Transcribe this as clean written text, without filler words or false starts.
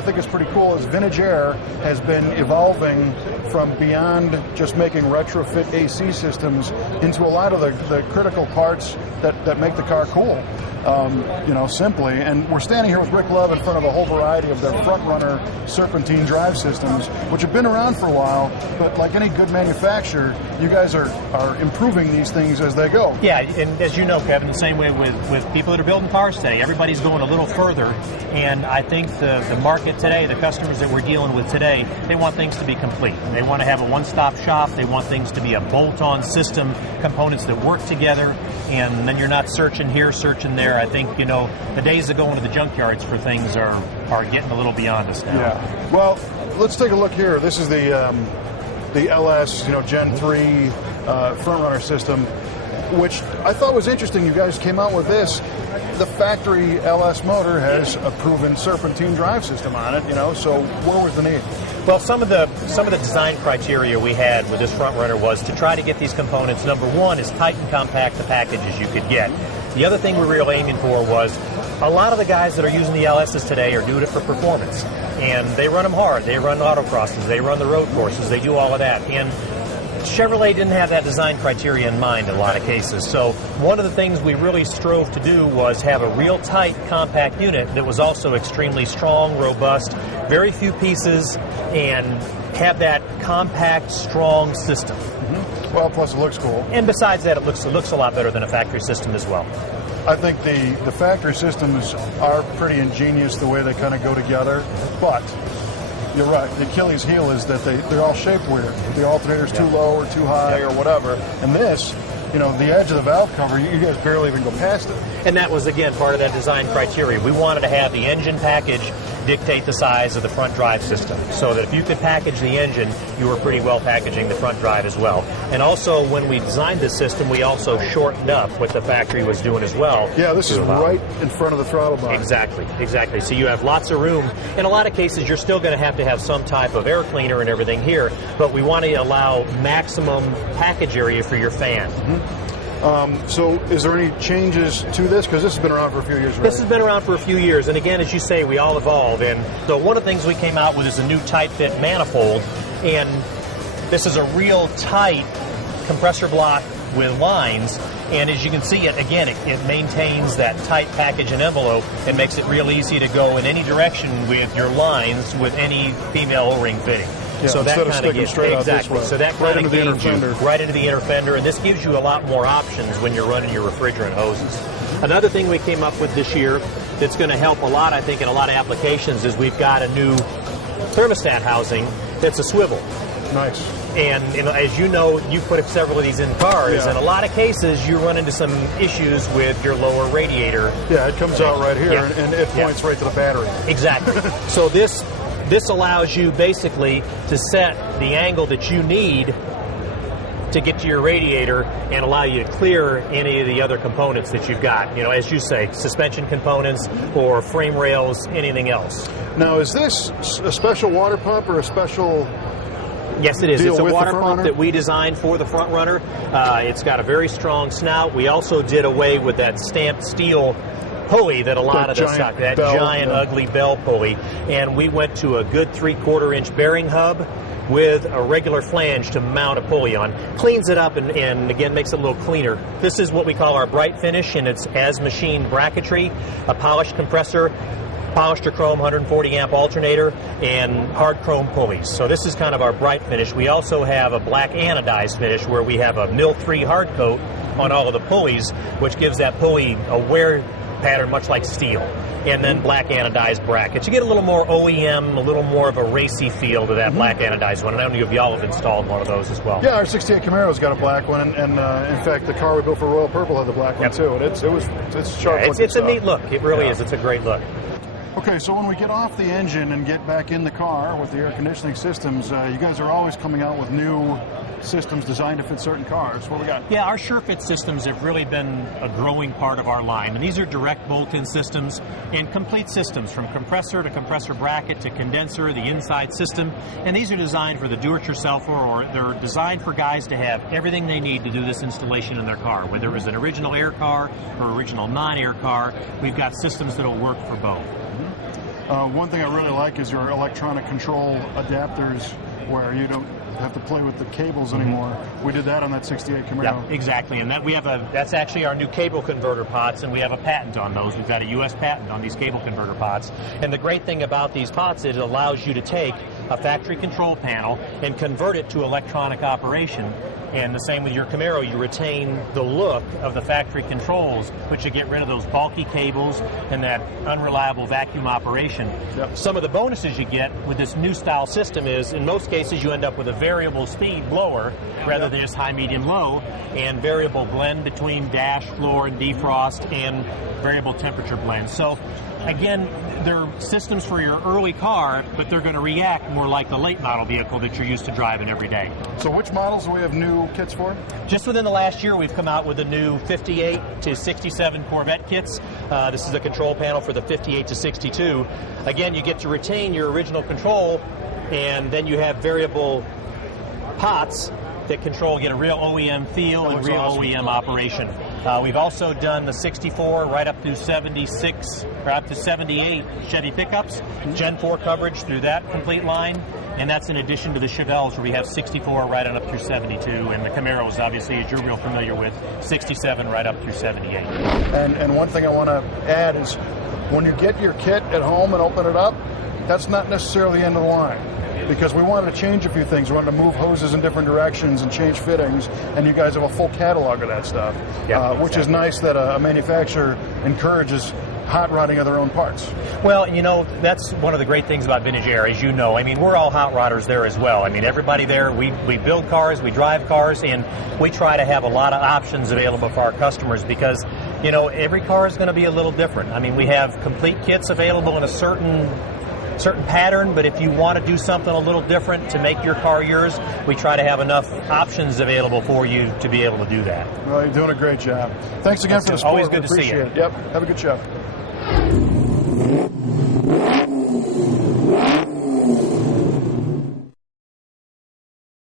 I think is pretty cool is Vintage Air has been evolving from beyond just making retrofit AC systems into a lot of the critical parts that make the car cool. You know, simply. And we're standing here with Rick Love in front of a whole variety of their front runner serpentine drive systems, which have been around for a while, but like any good manufacturer, you guys are improving these things as they go. Yeah, and as you know, Kevin, the same way with people that are building cars today, everybody's going a little further, and I think the market today, the customers that we're dealing with today, they want things to be complete. They want to have a one-stop shop. They want things to be a bolt-on system, components that work together, and then you're not searching here, searching there. I think, you know, the days of going to the junkyards for things are getting a little beyond us now. Yeah. Well, let's take a look here. This is the LS, you know, Gen 3 front runner system, which I thought was interesting. You guys came out with this. The factory LS motor has a proven serpentine drive system on it, you know, so where was the need? Well, some of the design criteria we had with this front runner was to try to get these components, number one, as tight and compact a package as you could get. The other thing we were really aiming for was a lot of the guys that are using the LSs today are doing it for performance. And they run them hard. They run autocrosses. They run the road courses. They do all of that. And Chevrolet didn't have that design criteria in mind in a lot of cases. So one of the things we really strove to do was have a real tight, compact unit that was also extremely strong, robust, very few pieces, and have that compact, strong system. Mm-hmm. Well, plus it looks cool. And besides that, it looks a lot better than a factory system as well. I think the factory systems are pretty ingenious the way they kind of go together, but you're right. The Achilles heel is that they're all shaped weird. The alternator's too low or too high or whatever. And this, you know, the edge of the valve cover, you guys barely even go past it. And that was, again, part of that design criteria. We wanted to have the engine package dictate the size of the front drive system, so that if you could package the engine, you were pretty well packaging the front drive as well. And also, when we designed this system, we also shortened up what the factory was doing as well. Yeah, this is right in front of the throttle body. Exactly. So you have lots of room. In a lot of cases, you're still going to have some type of air cleaner and everything here, but we want to allow maximum package area for your fan. Mm-hmm. So is there any changes to this? Because this has been around for a few years, right? This has been around for a few years, and again, as you say, we all evolve. And so one of the things we came out with is a new tight fit manifold, and this is a real tight compressor block with lines. And as you can see, it maintains that tight package and envelope and makes it real easy to go in any direction with your lines with any female O-ring fitting. Yeah, so that kind of gets straight out this way. So that right kind of into the inner gains you fender. right into the inner fender, and this gives you a lot more options when you're running your refrigerant hoses. Another thing we came up with this year that's going to help a lot, I think, in a lot of applications is we've got a new thermostat housing that's a swivel. Nice. And as you know, you put several of these in cars. In a lot of cases, you run into some issues with your lower radiator. Yeah, it comes out right here, and it points right to the battery. Exactly. So this allows you basically to set the angle that you need to get to your radiator and allow you to clear any of the other components that you've got. You know, as you say, suspension components or frame rails, anything else. Now, is this a special water pump or a special... Yes, it is. It's a water pump that we designed for the front runner. It's got a very strong snout. We also did away with that stamped steel pulley that a lot of the stock, that giant ugly bell pulley, and we went to a good 3/4 inch bearing hub with a regular flange to mount a pulley on. Cleans it up and again makes it a little cleaner. This is what we call our bright finish, and it's as machined bracketry, a polished compressor, polished chrome 140 amp alternator, and hard chrome pulleys. So this is kind of our bright finish. We also have a black anodized finish where we have a mil-3 hard coat on all of the pulleys, which gives that pulley a wear pattern much like steel, and then black anodized brackets. You get a little more OEM, a little more of a racy feel to that black anodized one, and I don't know if y'all have installed one of those as well. Yeah, our 68 Camaro's got a black one, and in fact, the car we built for Royal Purple had the black one too, and it's sharp looking It's a neat look. It really is. It's a great look. Okay, so when we get off the engine and get back in the car with the air conditioning systems, you guys are always coming out with new systems designed to fit certain cars. What we got? Yeah, our SureFit systems have really been a growing part of our line. And these are direct bolt-in systems and complete systems, from compressor to compressor bracket to condenser, the inside system. And these are designed for the do-it-yourselfer, or they're designed for guys to have everything they need to do this installation in their car. Whether it was an original air car or original non-air car, we've got systems that will work for both. One thing I really like is your electronic control adapters, where you don't have to play with the cables anymore. We did that on that 68 Camaro. Yeah, exactly. And that that's actually our new cable converter pots, and we have a patent on those. We've got a U.S. patent on these cable converter pots. And the great thing about these pots is it allows you to take a factory control panel and convert it to electronic operation. And the same with your Camaro, you retain the look of the factory controls, but you get rid of those bulky cables and that unreliable vacuum operation. Yep. Some of the bonuses you get with this new style system is, in most cases, you end up with a variable speed blower rather than just high, medium, low, and variable blend between dash, floor, and defrost, and variable temperature blend. So, again, they're systems for your early car, but they're going to react more like the late model vehicle that you're used to driving every day. So which models do we have new kits for? Just within the last year, we've come out with the new 58 to 67 Corvette kits. This is a control panel for the 58 to 62. Again, you get to retain your original control, and then you have variable pots that get a real OEM feel and real awesome. OEM operation. We've also done the 64 right up to 76 or up to 78 Chevy pickups, Gen 4 coverage through that complete line, and that's in addition to the Chevelles where we have 64 right on up through 72, and the Camaros, obviously, as you're real familiar with, 67 right up through 78. And one thing I want to add is when you get your kit at home and open it up, that's not necessarily the end of the line. Because we wanted to change a few things. We wanted to move hoses in different directions and change fittings, and you guys have a full catalog of that stuff, which is nice that a manufacturer encourages hot rodding of their own parts. Well, you know, that's one of the great things about Vintage Air, as you know. I mean, we're all hot rodders there as well. I mean, everybody there, we build cars, we drive cars, and we try to have a lot of options available for our customers because, you know, every car is going to be a little different. I mean, we have complete kits available in a certain pattern, but if you want to do something a little different to make your car yours, we try to have enough options available for you to be able to do that. Well, you're doing a great job. Thanks again for the support. Always good to see you. Yep. Have a good show.